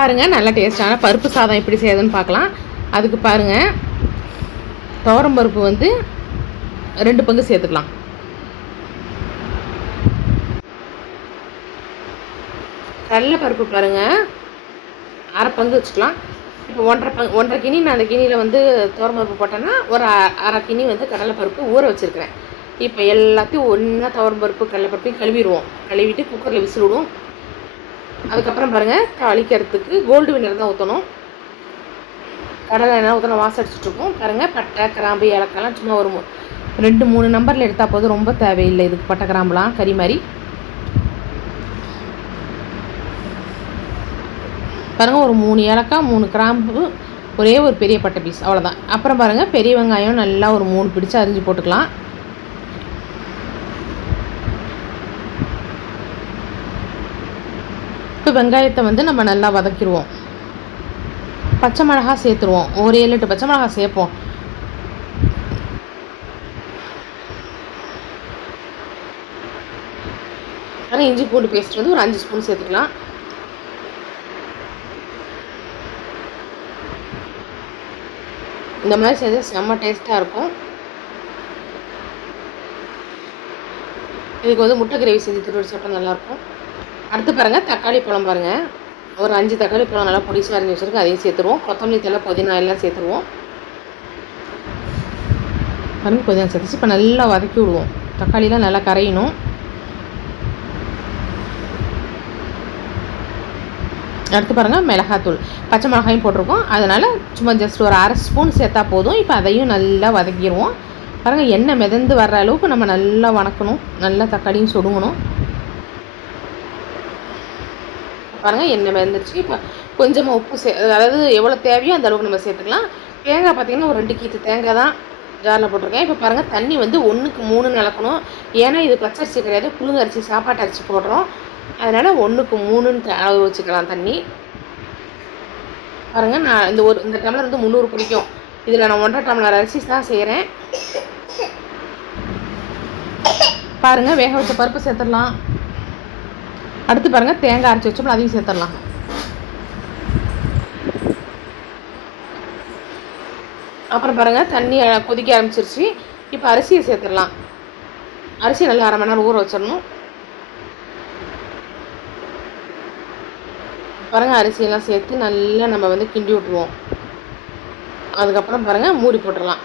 பாருங்கள், நல்ல டேஸ்ட்டான பருப்பு சாதம் எப்படி செய்யுதுன்னு பார்க்கலாம். அதுக்கு பாருங்கள், துவரம் பருப்பு வந்து 2 பங்கு சேர்த்துக்கலாம். கடலை பருப்பு பாருங்கள், அரை பங்கு வச்சுக்கலாம். இப்போ 1.5 கிணி நான் அந்த கிணியில் வந்து துவரம் பருப்பு போட்டேன்னா ஒரு அரை கிணி வந்து கடலை பருப்பு ஊற வச்சுருக்கிறேன். இப்போ எல்லாத்தையும் ஒன்றா துவரம் பருப்பு கடலை பருப்பையும் கழுவிடுவோம். கழுவிட்டு குக்கரில் விசில் விடுவோம். அதுக்கப்புறம் பாருங்கள், தாளிக்கிறதுக்கு கோல்டு வினர் தான் ஊற்றணும். கடலை எண்ணெய் ஊற்றணும், வாசம் அடிச்சுட்ருக்கோம். பாருங்கள், பட்டை கிராம்பு ஏலக்காய்லாம் சும்மா ஒரு 2-3 நம்பரில் எடுத்தால் போதும், ரொம்ப தேவையில்லை இதுக்கு பட்டை கிராம்புலாம் கறி மாதிரி. பாருங்கள், ஒரு 3 ஏலக்காய் 3 கிராம்பு ஒரே ஒரு பெரிய பட்டை பீஸ், அவ்வளோதான். அப்புறம் பாருங்கள், பெரிய வெங்காயம் நல்லா ஒரு 3 பிடிச்சி அரிஞ்சு போட்டுக்கலாம். இப்போ வெங்காயத்தை வந்து நம்ம நல்லா வதக்கிடுவோம். பச்சை மிளகா சேர்த்துருவோம், ஒரு 7-8 பச்சை மிளகா சேர்ப்போம். ஆனால் இஞ்சி பூண்டு பேஸ்ட் வந்து ஒரு 5 ஸ்பூன் சேர்த்துக்கலாம். இந்த மாதிரி செஞ்சால் செம்ம டேஸ்ட்டாக இருக்கும். இதுக்கு வந்து முட்டை கிரேவி செஞ்சு திருவிழா சாப்பிட்டா நல்லாயிருக்கும். அடுத்து பாருங்கள், தக்காளி பழம் பாருங்கள், ஒரு 5 தக்காளி பழம் நல்லா பொடிசாக அரிஞ்சு வச்சுருக்கு, அதையும் சேர்த்துருவோம். கொத்தமல்லி தழை புதினா எல்லாம் சேர்த்துருவோம். பாருங்கள், புதினா சேர்த்துச்சு. இப்போ நல்லா வதக்கி விடுவோம். தக்காளிலாம் நல்லா கரையணும். அடுத்து பாருங்கள், மிளகாத்தூள், பச்சை மிளகாயும் போட்டிருக்கோம், அதனால் சும்மா ஜஸ்ட் ஒரு அரை ஸ்பூன் சேர்த்தா போதும். இப்போ அதையும் நல்லா வதக்கிடுவோம். பாருங்கள், எண்ணெய் மிதந்து வர்ற அளவுக்கு நம்ம நல்லா வணக்கணும். நல்லா தக்காளியும் சுடுங்கணும். பாருங்கள், எண்ணெய் வெந்துருச்சு. இப்போ கொஞ்சமாக உப்பு அதாவது எவ்வளோ தேவையோ அந்த அளவுக்கு நம்ம சேர்த்துக்கலாம். தேங்காய் பார்த்திங்கன்னா ஒரு 2 கீத்து தேங்காய் தான் ஜாரில் போட்டிருக்கேன். இப்போ பாருங்கள், தண்ணி வந்து 1க்கு 3 கலக்கணும். ஏன்னா இது பச்சரிசி கிடையாது, புழுங்க அரிசி, சாப்பாட்டு அரிசி போடுறோம். அதனால் 1க்கு 3ன்னு அளவு வச்சுக்கலாம் தண்ணி. பாருங்கள், நான் இந்த டம்ளர் வந்து 300 பிடிக்கும். இதில் நான் 1.5 டம்ளர் அரிசி தான் செய்கிறேன். பாருங்கள், வேக வச்ச பருப்பு சேர்த்துடலாம். அடுத்து பாருங்கள், தேங்காய் அரைச்சி வச்சோம்னா அதையும் சேர்த்துடலாம். அப்புறம் பாருங்கள், தண்ணி கொதிக்க ஆரம்பிச்சிருச்சு. இப்போ அரிசியை சேர்த்துடலாம். அரிசி நல்லா அரை மணி நேரம் ஊற வச்சிடணும். பாருங்கள், அரிசியெல்லாம் சேர்த்து நல்லா நம்ம வந்து கிண்டி விட்டுருவோம். அதுக்கப்புறம் பாருங்கள், மூடி போட்டுடலாம்.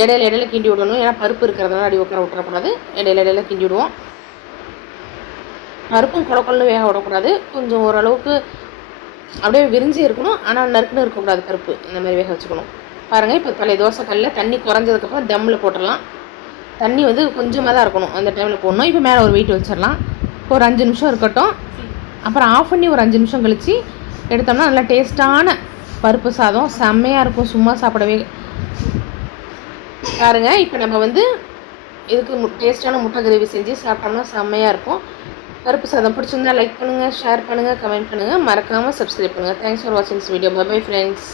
இடையில கிண்டி விடணும், ஏன்னா பருப்பு இருக்கிறதுனால அடி உட்கார விட்டுறக்கூடாது. இடையில கிண்டி விடுவோம். பருப்பும் கொலன்னு வேக விடக்கூடாது, கொஞ்சம் ஓரளவுக்கு அப்படியே விரிஞ்சு இருக்கணும், ஆனால் நறுக்குன்னு இருக்கக்கூடாது. பருப்பு இந்த மாதிரி வேக வச்சுக்கணும். பாருங்கள், இப்போ பழைய தோசைக்கல்லில் தண்ணி குறைஞ்சதுக்கப்புறம் தம்மில் போட்டுடலாம். தண்ணி வந்து கொஞ்சமாக தான் இருக்கணும், அந்த டைமில் போடணும். இப்போ மேலே ஒரு வெயிட் வச்சிடலாம். ஒரு 5 நிமிஷம் இருக்கட்டும். அப்புறம் ஆஃப் பண்ணி ஒரு 5 நிமிஷம் கழித்து எடுத்தோம்னா நல்லா டேஸ்ட்டான பருப்பு சாதம் செம்மையாக இருக்கும், சும்மா சாப்பிடவே. பாருங்கள், இப்போ நம்ம வந்து இதுக்கு டேஸ்ட்டான முட்டை கிரேவி செஞ்சு சாப்பிட்டோம்னா செம்மையாக இருக்கும். பருப்பு சாதம் பிடிச்சிருந்தா லைக் பண்ணுங்கள், ஷேர் பண்ணுங்கள், கமெண்ட் பண்ணுங்கள், மறக்காமல் சப்ஸ்கிரைப் பண்ணுங்கள். தேங்க்ஸ் ஃபார் வாட்சிங் this video. Bye bye friends.